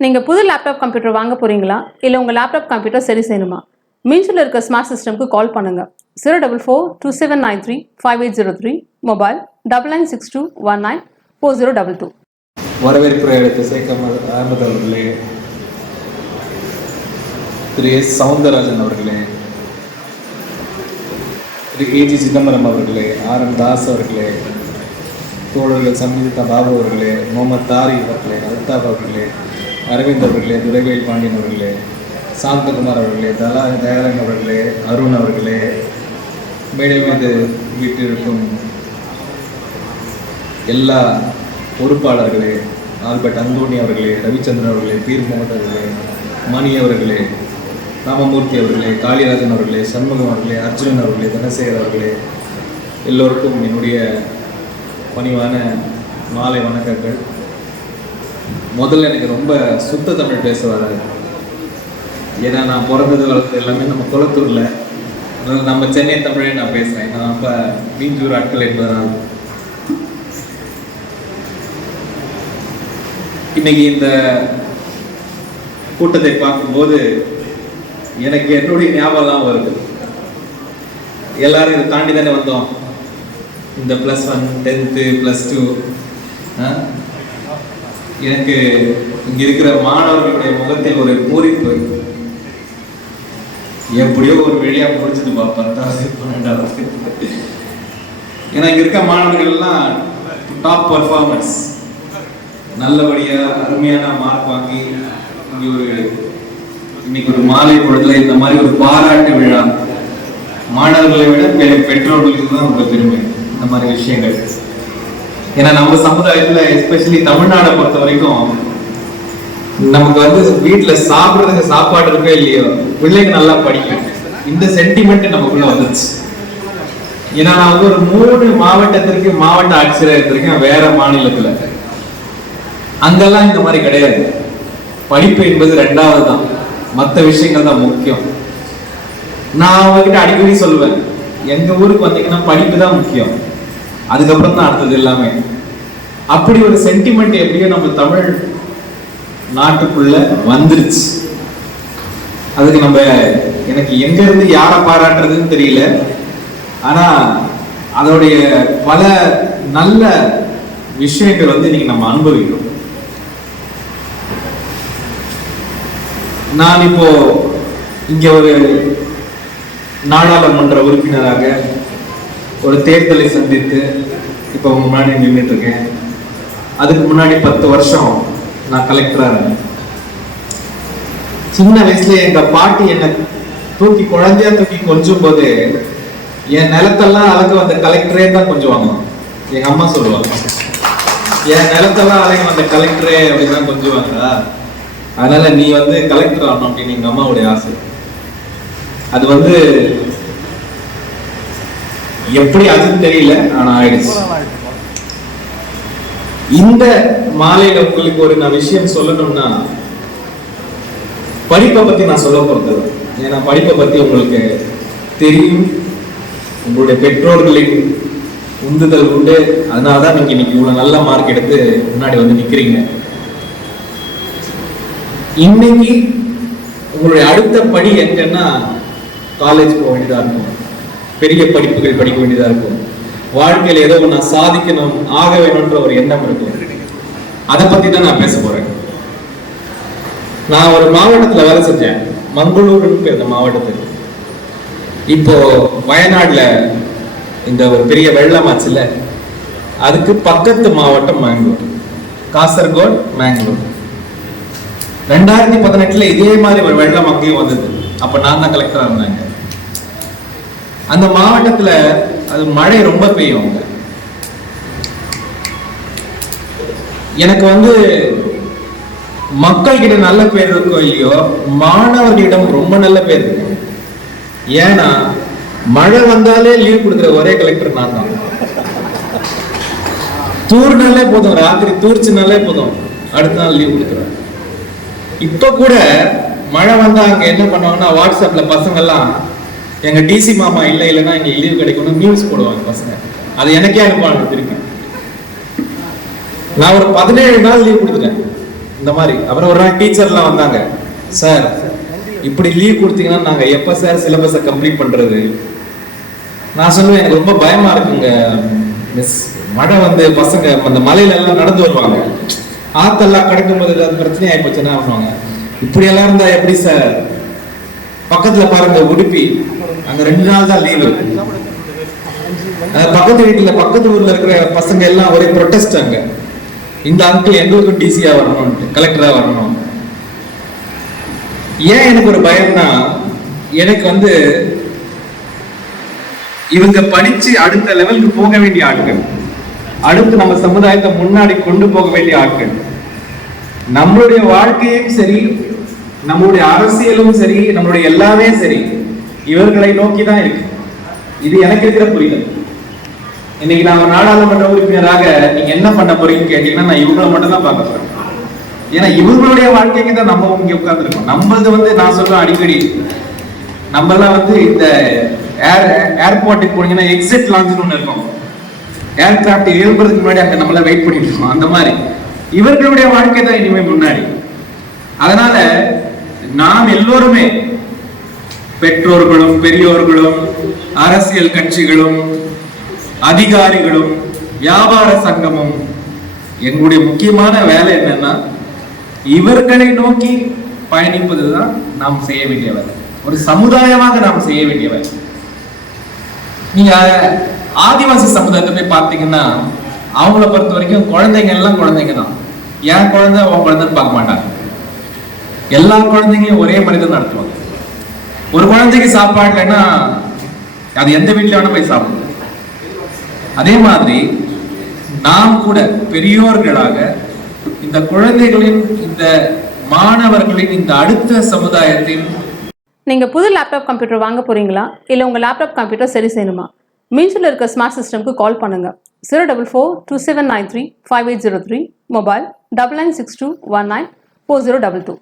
நீங்கள் புது laptop computer வாங்க போகிறீங்களா இல்லை உங்கள் லேப்டாப் கம்ப்யூட்டர் சரி செய்யணுமா? மீன்ஸில் இருக்க ஸ்மார்ட் சிஸ்டம்க்கு கால் பண்ணுங்கள் zero double four two seven nine three five eight zero three mobile double nine six two one nine four zero double two வரவேற்புரை எடுத்த சேக்கம் அகமது அவர்களே திரு எஸ் சவுந்தரராஜன் அவர்களே திரு ஏஜி சிதம்பரம் அவர்களே ஆர் எம் தாஸ் அவர்களே தோழர்கள் சம்யுக்தா பாபு அவர்களே முகமது தாரி அவர்களே அல்தாப் அவர்களே அரவிந்த் அவர்களே துரைவேல் பாண்டியன் அவர்களே சாந்தகுமார் அவர்களே தலா தயாளன் அவர்களே அருண் அவர்களே மேடை மீது வீட்டிருக்கும் எல்லா பொறுப்பாளர்களே ஆல்பர்ட் அந்தோணி அவர்களே ரவிச்சந்திரன் அவர்களே பீர் முகமது அவர்களே மணி அவர்களே ராமமூர்த்தி அவர்களே காளிராஜன் அவர்களே சண்முகம் அவர்களே அர்ஜுனன் அவர்களே தனசேகர் அவர்களே எல்லோருக்கும் என்னுடைய பணிவான மாலை வணக்கங்கள். முதல்ல எனக்கு ரொம்ப சுத்த தமிழ் பேச வராது. ஏன்னா நான் பிறந்தது வளர்த்தது எல்லாமே நம்ம குளத்தூரில். நம்ம சென்னை தமிழே நான் பேசுகிறேன் நான் அப்போ மீஞ்சூர் ஆட்கள் என்பதனால். இன்னைக்கு இந்த கூட்டத்தை பார்க்கும்போது எனக்கு என்னுடைய ஞாபகம் வருது. எல்லாரும் இதை தாண்டி தானே வந்தோம். இந்த plus one tenth plus two எனக்கு இங்க இருக்கிற மாணவர்களுடைய முகத்தில் ஒரு பூரிப்பு. எப்படியோ ஒரு வழியா முடிச்சதுப்பா பத்தாவது பன்னெண்டாவது. ஏன்னா இங்க இருக்க மாணவர்கள் எல்லாம் டாப் பர்ஃபார்மன்ஸ் நல்லபடியா அருமையான மார்க் வாங்கி இங்க ஒரு இன்னைக்கு ஒரு மாலை பொழுதுல இந்த மாதிரி ஒரு பாராட்டு விழா. மாணவர்களை விட பெ- பெற்றோர்களுக்கு தான் ரொம்ப பெருமை. இந்த மாதிரி விஷயங்கள். ஏன்னா நம்ம சமுதாயத்துல எஸ்பெஷலி தமிழ்நாடை பொறுத்த வரைக்கும் நமக்கு வந்து வீட்டுல சாப்பிடுறதுக்கு சாப்பாடு இருக்கோ இல்லையோ பிள்ளைங்க நல்லா படிக்கும் இந்த சென்டிமெண்ட் நமக்குள்ள வந்துருச்சு. ஏன்னா நான் வந்து ஒரு மூணு மாவட்டத்திற்கு மாவட்ட ஆட்சியராக இருந்திருக்கேன் வேற மாநிலத்துல. அங்கெல்லாம் இந்த மாதிரி கிடையாது. படிப்பு என்பது ரெண்டாவது தான் மற்ற விஷயங்கள் தான் முக்கியம். நான் அவங்ககிட்ட அடிக்கடி சொல்லுவேன் எங்க ஊருக்கு வந்தீங்கன்னா படிப்பு தான் முக்கியம். அதுக்கப்புறம் தான் அடுத்தது எல்லாமே. அப்படி ஒரு சென்டிமெண்ட் எப்படியோ நம்ம தமிழ் நாட்டுக்குள்ள வந்துருச்சு. அதுக்கு நம்ம எனக்கு எங்க இருந்து யாரை பாராட்டுறதுன்னு தெரியல. ஆனா அதோடைய பல நல்ல விஷயங்கள் வந்து இன்னைக்கு நம்ம அனுபவிக்கிறோம். நான் இப்போ இங்க ஒரு நாடாளுமன்ற உறுப்பினராக ஒரு தேர்தலை சந்தித்து இப்போ உங்க முன்னாடி நின்றுட்டு இருக்கேன் அதுக்கு முன்னாடி பத்து வருஷம் நான் கலெக்டரா இருந்தேன். சின்ன வயசுல எங்க பாட்டி என்னை தூக்கி குழந்தையா தூக்கி கொஞ்சும் போது என் நிலத்தெல்லாம் அழகு வந்த கலெக்டரே தான் கொஞ்சுவாங்க. எங்க அம்மா சொல்லுவாங்க என் நிலத்தெல்லாம் அழகு வந்த கலெக்டரே அப்படின்னு தான் கொஞ்சுவாங்க. அதனால நீ வந்து கலெக்டர் ஆகணும் அப்படின்னு எங்க அம்மாவுடைய ஆசை. அது வந்து எப்படி அதுன்னு தெரியல ஆனா ஆயிடுச்சு. இந்த மாலையில உங்களுக்கு ஒரு நான் விஷயம் சொல்லணும்னா படிப்பை பத்தி நான் சொல்ல போறது ஏன்னா படிப்பை பத்தி உங்களுக்கு தெரியும். உங்களுடைய பெற்றோர்களின் உந்துதல் உண்டு. அதனாலதான் நீங்க இன்னைக்கு இவ்வளவு நல்ல மார்க் எடுத்து முன்னாடி வந்து நிக்கிறீங்க. இன்னைக்கு உங்களுடைய அடுத்த படி எங்கன்னா காலேஜ் போக வேண்டியதா இருக்கும். பெரிய படிப்புகள் படிக்க வேண்டியதா இருக்கும். வாழ்க்கையில ஏதோ நான் சாதிக்கணும் ஆக வேணும்ன்ற ஒரு எண்ணம் இருக்கும். அதை பத்தி தான் நான் பேச போறேன். நான் ஒரு மாவட்டத்துல வேலை செஞ்சேன். மங்களூருன்னு பேர் மாவட்டத்துக்கு. இப்போ வயநாடுல இந்த ஒரு பெரிய வெள்ளம் ஆச்சுல அதுக்கு பக்கத்து மாவட்டம் மேங்களூர். காசர்கோட் மேங்களூர். ரெண்டாயிரத்தி பதினெட்டுல இதே மாதிரி ஒரு வெள்ளம் அங்கேயும் வந்தது. அப்ப நான் தான் கலெக்டரா இருந்தாங்க. அந்த மாவட்டத்துல அது மழை ரொம்ப பெய்யும் அங்க. எனக்கு வந்து மக்கள் கிட்ட நல்ல பேர் இருக்கோ இல்லையோ மாணவர்களிடம் ரொம்ப நல்ல பேர் இருக்கும் ஏன்னா மழை வந்தாலே லீவ் கொடுக்குற ஒரே கலெக்டர் நான் தான். தூர்னாலே போதும் ராத்திரி தூர்ச்சினாலே போதும். அடுத்த நாள் லீவ் கொடுக்குறேன். இப்ப கூட மழை வந்தா அங்க என்ன பண்ணுவாங்கன்னா வாட்ஸ்அப்ல பசங்க எங்கள் எங்க டிசி மாமா இல்ல இல்லைன்னா இங்க லீவ் கிடைக்கும்னு நியூஸ் போடுவாங்க பசங்க. அது எனக்கே அனுப்புவாங்க திருப்பி நான் ஒரு பதினேழு நாள் லீவ் கொடுத்துட்டேன். இந்த மாதிரி. அப்புறம் ஒரு நாள் டீச்சர்லாம் வந்தாங்க. சார் இப்படி லீவ் கொடுத்தீங்கன்னா நாங்க எப்ப சார் சிலபஸை கம்ப்ளீட் பண்றது? நான் சொல்லுவேன் எனக்கு ரொம்ப பயமா இருக்குங்க மிஸ் மழை வந்து பசங்க அந்த மலையில எல்லாம் நடந்து வருவாங்க. ஆத்தெல்லாம் கிடைக்கும் போது அது பிரச்சனை ஆகி போச்சுன்னா பண்ணுவாங்க இப்படி எல்லாம் இருந்தா எப்படி சார்? பக்கத்துல பாருங்க உடுப்பி. அங்க ரெண்டு நாள் தான் லீவு பக்கத்து வீட்டுல பக்கத்து ஊர்ல இருக்கிற பசங்க எல்லாம் ஒரே ப்ரொட்டஸ்ட் அங்க. இந்த அங்கிள் எங்களுக்கும் டிசியா வரணும் கலெக்டரா வரணும். ஏன் எனக்கு ஒரு பயம்னா எனக்கு வந்து இவங்க படிச்சு அடுத்த லெவலுக்கு போக வேண்டிய ஆட்கள். அடுத்து நம்ம சமுதாயத்தை முன்னாடி கொண்டு போக வேண்டிய ஆட்கள். நம்மளுடைய வாழ்க்கையும் சரி நம்மளுடைய அரசியலும் சரி நம்மளுடைய எல்லாமே சரி இவர்களை நோக்கி தான் இருக்கு. இது எனக்கு இருக்கிற புரிதல். இன்னைக்கு நான் ஒரு நாடாளுமன்ற உறுப்பினராக நீங்க என்ன பண்ண போறீங்கன்னு கேட்டீங்கன்னா நான் இவங்களை மட்டும் தான் பார்க்க போறேன். ஏன்னா இவங்களுடைய வாழ்க்கைக்கு தான் நம்ம இங்க உட்கார்ந்துருக்கோம். நம்மளது வந்து நான் சொல்றேன் அடிக்கடி நம்ம எல்லாம் வந்து இந்த ஏர் ஏர்போர்ட்டுக்கு போனீங்கன்னா எக்ஸிட் லான்ச்னு ஒன்று இருக்கும். ஏர்கிராஃப்ட் எழுப்புறதுக்கு முன்னாடி அங்க நம்மள வெயிட் பண்ணிட்டு இருக்கோம் அந்த மாதிரி. இவர்களுடைய வாழ்க்கை தான் இனிமே முன்னாடி. அதனால நாம் எல்லோருமே பெற்றோர்களும் பெரியோர்களும் அரசியல் கட்சிகளும் அதிகாரிகளும் வியாபார சங்கமும் எங்களுடைய முக்கியமான வேலை என்னன்னா இவர்களை நோக்கி பயணிப்பதுதான் நாம் செய்ய வேண்டிய வேலை. ஒரு சமுதாயமாக நாம் செய்ய வேண்டிய வேலை. நீங்க ஆதிவாசி சமுதாயத்தை போய் பார்த்தீங்கன்னா அவங்கள பொறுத்த வரைக்கும் குழந்தைங்க எல்லாம் குழந்தைங்க தான். என் குழந்தை? உன் குழந்தைன்னு பார்க்க மாட்டாங்க. எல்லா குழந்தைங்களையும் ஒரே மாதிரி தான் நடத்துவாங்க. ஒரு குழந்தைக்கு சாப்பாடு இல்லைன்னா அது எந்த வீட்ல வேணா போய் சாப்பிடும் அதே மாதிரி நாம் கூட பெரியோர்களாக இந்த குழந்தைகளின் இந்த மாணவர்களின் இந்த அடுத்த சமுதாயத்தின் நீங்கள் புது லேப்டாப் கம்ப்யூட்டர் வாங்க போறீங்களா? இல்லை உங்கள் லேப்டாப் கம்ப்யூட்டர் சரி செய்யணுமா? மீன்ஸில் இருக்க ஸ்மார்ட் சிஸ்டம்க்கு கால் பண்ணுங்கள் zero double four two seven nine three five eight zero three mobile double nine six two one nine four zero double two